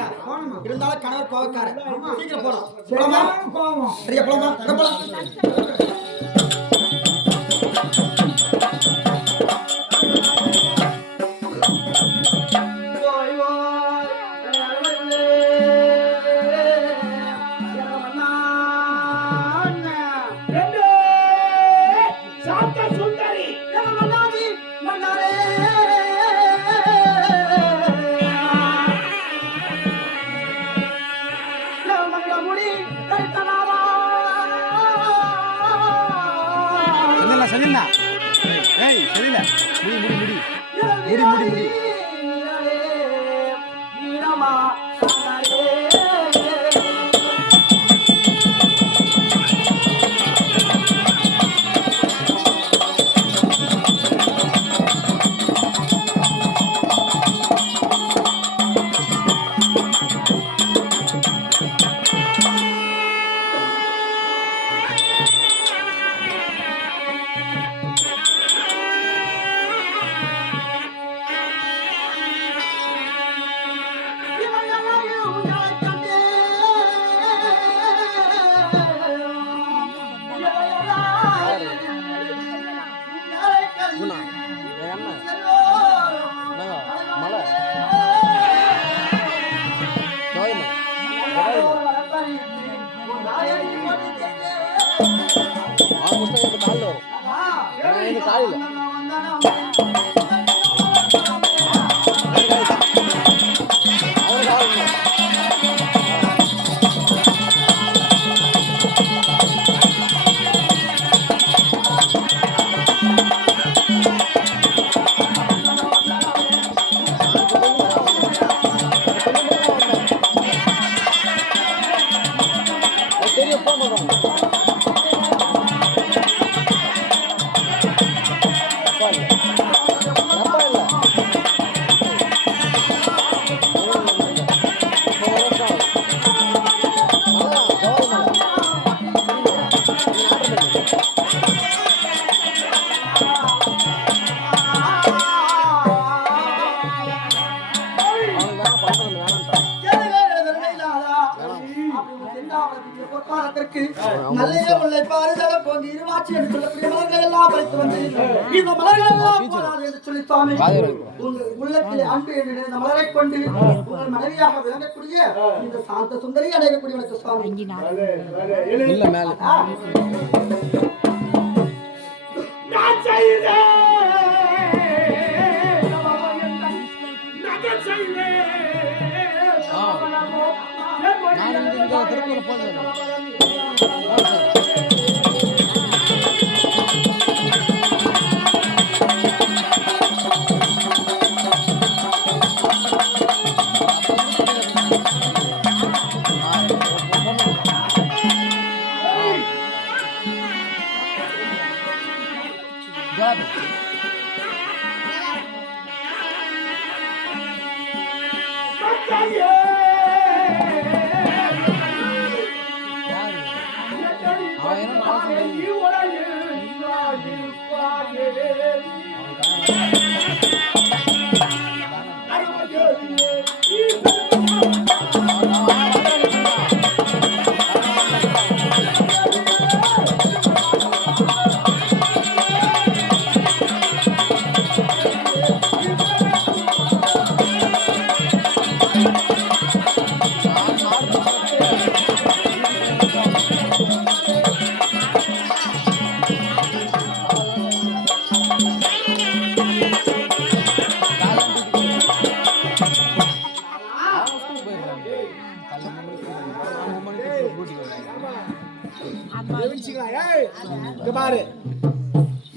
இல்லையா? இருந்தாலும் கணவர் கோவக்காரர். சீக்கிரம் போறோம். போலாமா? சரியா போலாமா? போலாம். சரியில்லை ஏய் சரியில்லை முடி முடி முடி முடி முடி முடி நல்ல முல்லை பாரிஜாத போன்ற இருவாட்சி என்று சொல்லக்கூடிய மலர்கள் எல்லாம் பறித்து வந்து இந்த மலர்கள் எல்லாம் போதாது என்று சொல்லி சுவாமி உங்கள் உள்ளத்தில் அன்பு என்று இந்த மலரை கொண்டு உங்கள் மனைவியாக விளங்கக்கூடிய இந்த சாந்த சுந்தரி அடையக்கூடிய வணக்கம் சுவாமி. இல்ல மேல திருப்பூர் போதும்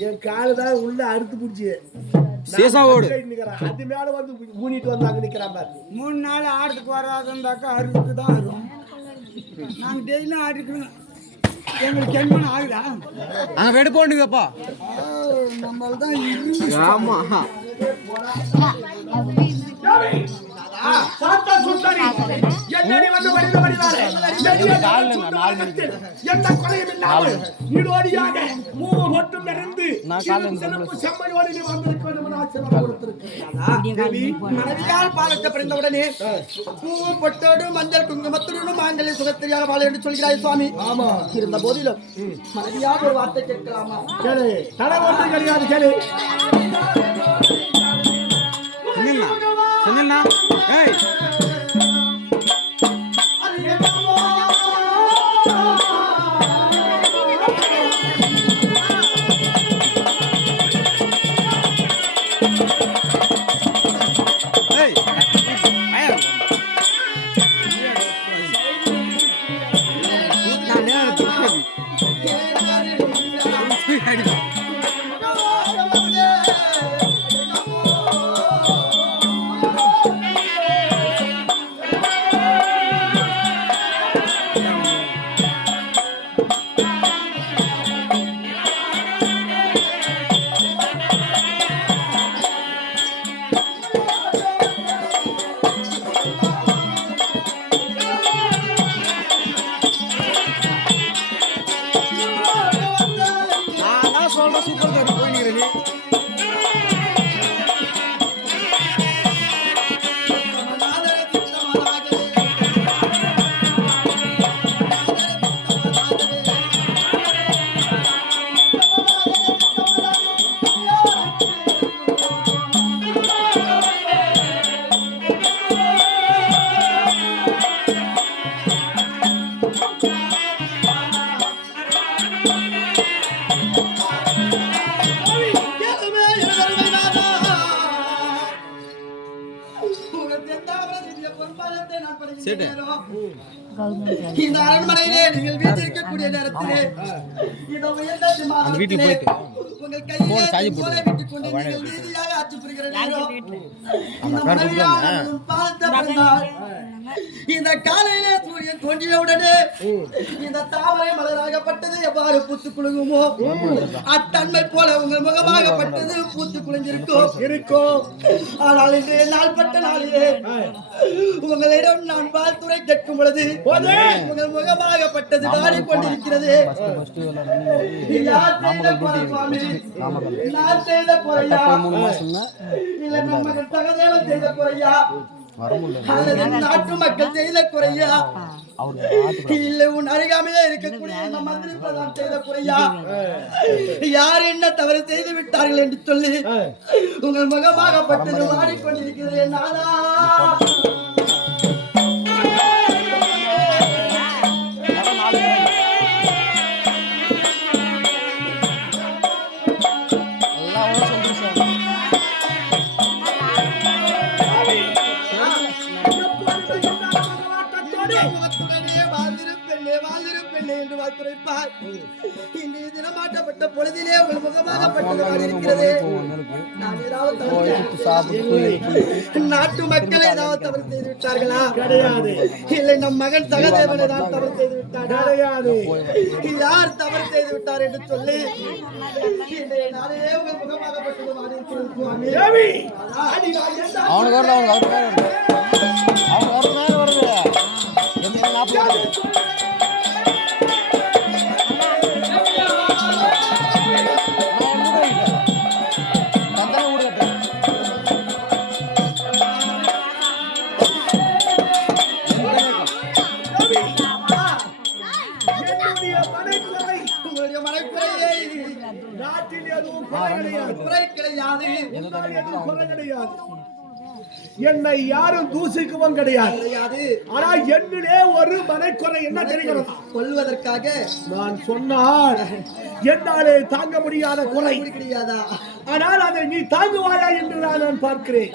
என் காலுதான் உள்ள அறுத்து பிடிச்சி அது மேல வந்து ஊனிட்டு வந்தாங்க நிக்கிறான் பாரு. 3 நாள் ஆடுறதுக்கு வராதுந்தாக்கா அறுத்துக்கு தான் வரும். நாங்க டெய்லியும் ஆடுறோம். எங்களுக்கு என்ன ஆகுதா அங்க வெடு போண்டுங்கப்பா நம்மள்தான் ஆமா சாத்தா சுந்தரி என்னடி வந்து வடிவ வடிவாரே எந்த குறையும் இல்லாமல் நீடோடியாக மூவ மட்டும் நிறைந்து சிறப்பு செம்மனோடு நீ வந்திருக்க வேண்டும் என்று ஆசீர்வாதம் கொடுத்திருக்கிறேன். மனைவியால் பாதத்தை பிறந்த உடனே பூவு பொட்டோடு மஞ்சள் குங்குமத்துடனும் மாங்கல்ய சுகத்திரியாக வாழ என்று சொல்கிறாய் சுவாமி. ஆமா, இருந்த போதிலும் மனைவியாக ஒரு வார்த்தை கேட்கலாமா? கேளு, தடை ஒன்றும் கிடையாது, கேளு. சொன்னா ஏய் இந்த அரண்மனையிலே நீங்கள் வீட்டிருக்கக்கூடிய நேரத்திலே இந்த உயர்ந்த விமானத்திலே உங்கள் கையிலே போல விட்டுக் கொண்டு நீங்கள் நீதியாக ஆட்சி புரிகிற நேரம் இந்த மனைவியானவள் பாதத்தை பிறந்தாள். இந்த காலையிலே சூரியன் தோன்றியவுடனே இந்த தாமரை மலராகப்பட்டது எவ்வாறு பூத்து குலுங்குமோ அத்தன்மை போல உங்கள் முகமாகப்பட்டது பூத்து குலுங்கிருக்கும். ஆனால் இன்றைய நாள்பட்ட நாளிலே உங்களிடம் நான் வாழ்த்துறை கேட்கும் பொழுது உங்கள் முகமாகப்பட்டது வாடிக்கொண்டிருக்கிறது. நான் செய்த குறையா இல்ல நம்ம தகதேவன் செய்த குறையா அல்லது நாட்டு மக்கள் செய்த குறையா இல்ல உன் அருகாமையிலே இருக்கக்கூடிய இந்த மந்திரி பிரதான் செய்த குறையா யார் என்ன தவறு செய்து விட்டார்கள் என்று சொல்லி உங்கள் முகமாகப்பட்டது வாடிக்கொண்டிருக்கிறது. நானா என்று வாழ்த்துரைப்பார். இன்றைய தினமாட்டப்பட்ட பொழுதிலே உங்கள் முகமாகப்பட்டது இருக்கிறது. நாட்டு மக்களை ஏதாவது தவறு செய்து விட்டார்களா? கிடையாது. இல்லை நம் மகன் சகதேவனை தான் தவறு செய்து விட்டார். கிடையாது. யார் தவறு செய்து விட்டார் என்று சொல்லி இன்றைய நாளே உங்கள் முகமாகப்பட்டது என்னை யாரும் தூசிக்கவும் கிடையாது. ஆனா என்னிலே ஒரு மனைக்குறை என்ன தெரிகிறது கொல்வதற்காக நான் சொன்னால் என்னாலே தாங்க முடியாத குறை கிடையாதா? ஆனால் அதை நீ தாங்குவாயா என்று நான் பார்க்கிறேன்.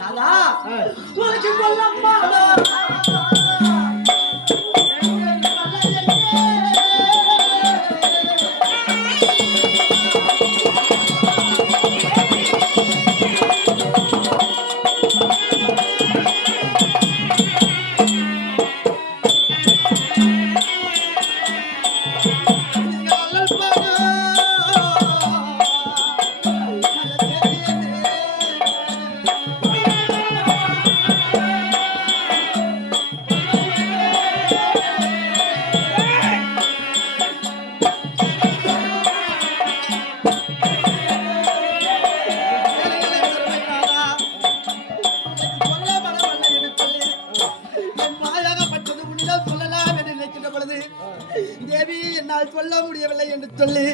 என்னால் சொல்ல முடியவில்லை என்று சொல்லி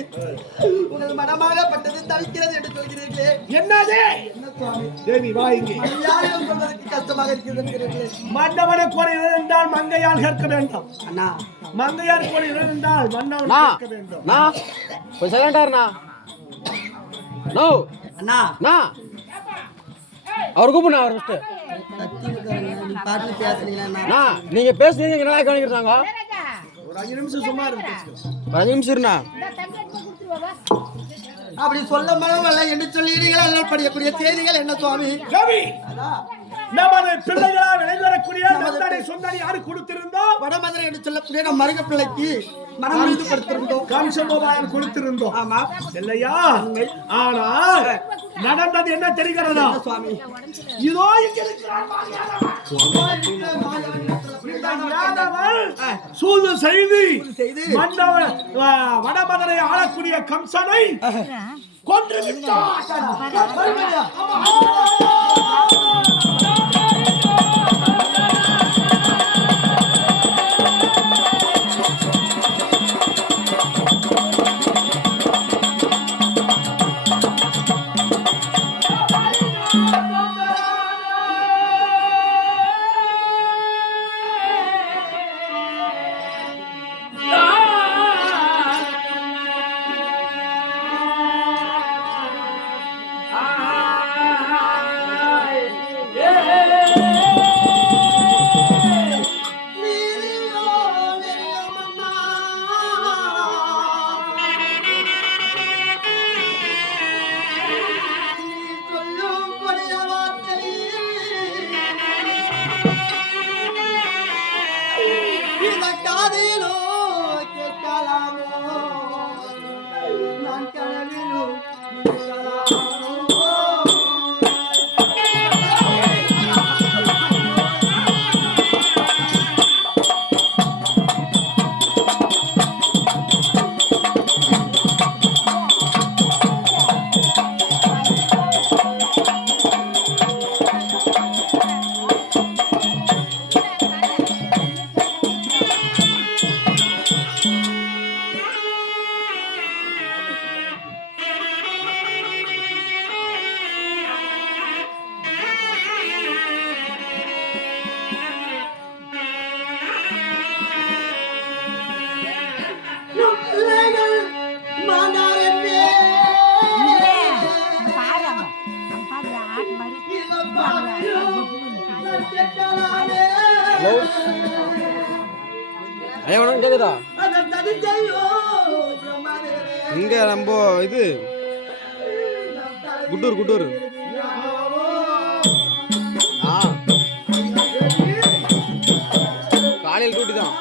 உங்கள் மனமாகப்பட்டது தவிக்கிறது என்று சொல்கிறீர்களே. என்னது? என்ன சுவாமி? தேவி வா இங்கே. யாரும் சொல்வதற்கு கஷ்டமாக இருக்கிறது என்கிறீர்களே. மன்னவனை கோரி இருந்தால் மங்கையால் கேட்க வேண்டும். அண்ணா, மங்கையார் கோரி இருந்தால் மன்னவன் கேட்க வேண்டும். கொஞ்சம் சைலண்டாருண்ணா. நோ அண்ணா, அண்ணா அவர் கூப்பிடுண்ணா. அவர் ஃபஸ்ட்டு நீ பாட்டு பேசுறீங்களா அண்ணா, நீங்க பேசுறீங்க என்ன கவனிக்கிறாங்க. ஒரு 5 நிமிஷம் சும்மா இருக்கு. 5 நிமிஷம் இருண்ணா. அப்படி சொல்ல மனமல்ல என்று சொல்லுகிறீர்கள். அதனால் படிக்கக்கூடிய செய்திகள் என்ன சுவாமி? தேவி, அதான் நமது பிள்ளைகளா விளைவரக்கூடிய நந்தனை சொந்தனை யாரு கொடுத்திருந்தோம்? வடமதுரை என்று சொல்லக்கூடிய நம் மருக பிள்ளைக்கு மனம் மீது கொடுத்திருந்தோம். கம்சபோபாயன் கொடுத்திருந்தோம். ஆமா இல்லையா? ஆனா நடந்தது என்ன தெரிகிறதா சுவாமி? இதோ இங்க இருக்கிறான் சூது செய்து மன்னவன் வடமதுரை ஆளக்கூடிய கம்சனை கொன்று விட்டான். கேக்குதா? இங்க நம்ம இது குட்டூர் காலையில் டூட்டி தான்.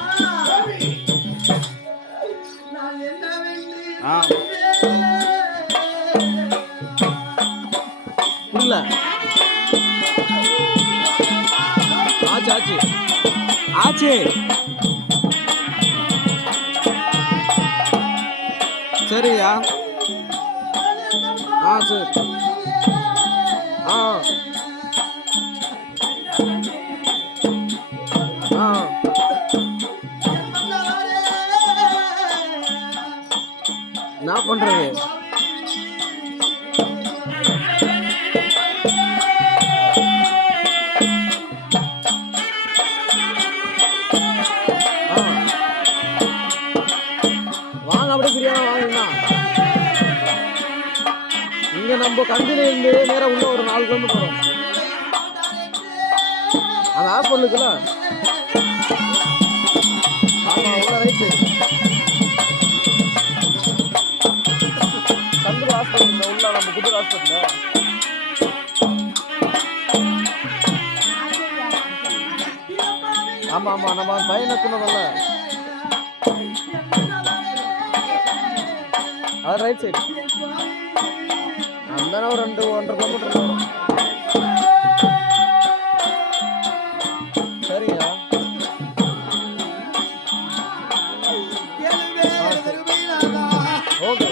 புரியல. ஆச்சு சரியா? சரி. என்ன பண்றது? வாங்க அப்படியே பிரியாணி வாங்கினா இங்க நம்ம கண்டில இருந்து நேரம் உள்ள ஒரு 4 கிலோமீட்டர் வரும். அந்த ஹாஸ்பிட்டலுக்குல ஆமா உள்ள ரைட்டு கந்தூர் ஹாஸ்பிட்டல் உள்ள நம்ம குட்டூர் ஹாஸ்பிட்டல். ஆமா நம்ம பையனை கொண்டதில்ல அது ரைட் சைடு அந்த ஒரு 2-1.5 கிலோமீட்டர் வரும். சரியா? ஓகே.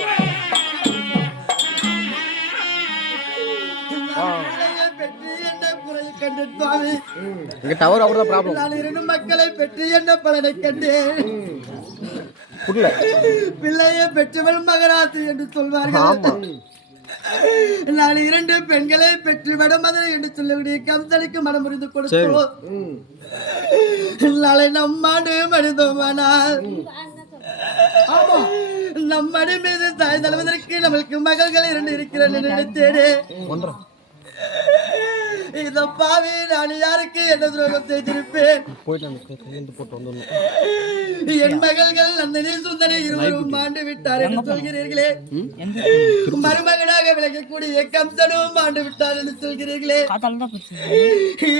இங்க டவர் அப்படிதான் ப்ராப்ளம். நான் 2 மக்களை பெற்று என்ன பலனை கண்டேன். பிள்ளையை பெற்றவள் மகராசி என்று சொல்வார்கள். நான் 2 பெண்களை பெற்று வடமதுரை என்று சொல்லக்கூடிய கம்சனுக்கு மனம் புரிந்து கொடுத்தோம். நாளை நம்மாடு மனிதமானால் நம்மடி மீது தாய் தலைவதற்கு நம்மளுக்கு மகள்கள் 2 இருக்கிறேன் நினைத்தேனே. இந்த பாவி நான் யாருக்கு என்ன துரோகம் செய்திருப்பேன்? என் மகள்கள் நந்தினி சுந்தரி இருவரும் ஆண்டு விட்டார் என்று சொல்கிறீர்களே. மருமகனாக விளக்கக்கூடிய கம்சனும் ஆண்டு விட்டார் என்று சொல்கிறீர்களே.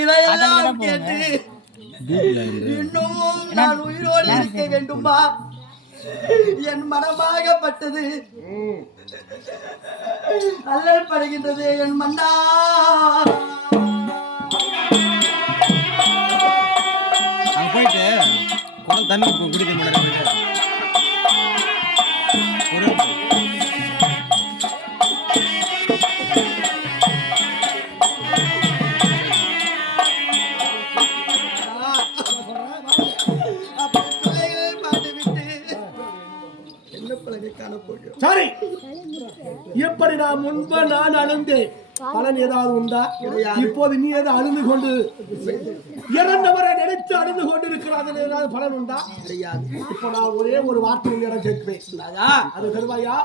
இதையெல்லாம் கேட்டு இன்னும் நான் உயிரோடு இருக்க வேண்டுமா? என் மனமாகப்பட்டது அல்லல் படுகின்றது என் மன்னா. போயிட்டு குடம் தண்ணி குடிக்க முடியாது. சரி, எப்படி நான் முன்பு நான் அழுந்தேன், பலன் ஏதாவது உண்டா? இப்போது நீ ஏதாவது அழுந்து கொண்டு இறந்தவரை நினைத்து அழுந்து கொண்டு இருக்கிறார்கள், ஏதாவது பலன் உண்டா? இப்ப நான் ஒரே ஒரு வார்த்தை உன்னிடம் கேட்பேன், அது தருவாயா?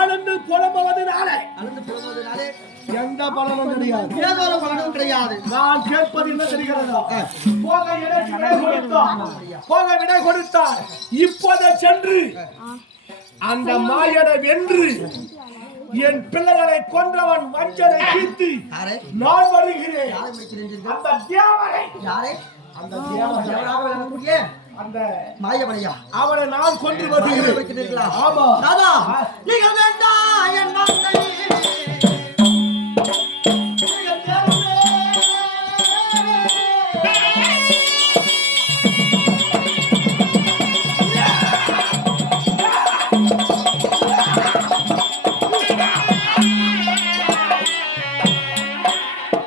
அழுந்து புலம்புவதனாலே எந்த பலனும் கிடையாது. நான் கேட்பது என்ன தெரிகிறதா? போக விடை கொடுத்தார். இப்போதை சென்று அந்த மாயனை வென்று என் பிள்ளைகளை கொன்றவன் மஞ்சளை கீர்த்தி நான் வருகிறேன். அந்த தேவரை அந்த மாயவனையா அவனை நான் கொண்டு வருகிறேன். ஆமா, நீங்கள் வேண்டாம் என்ன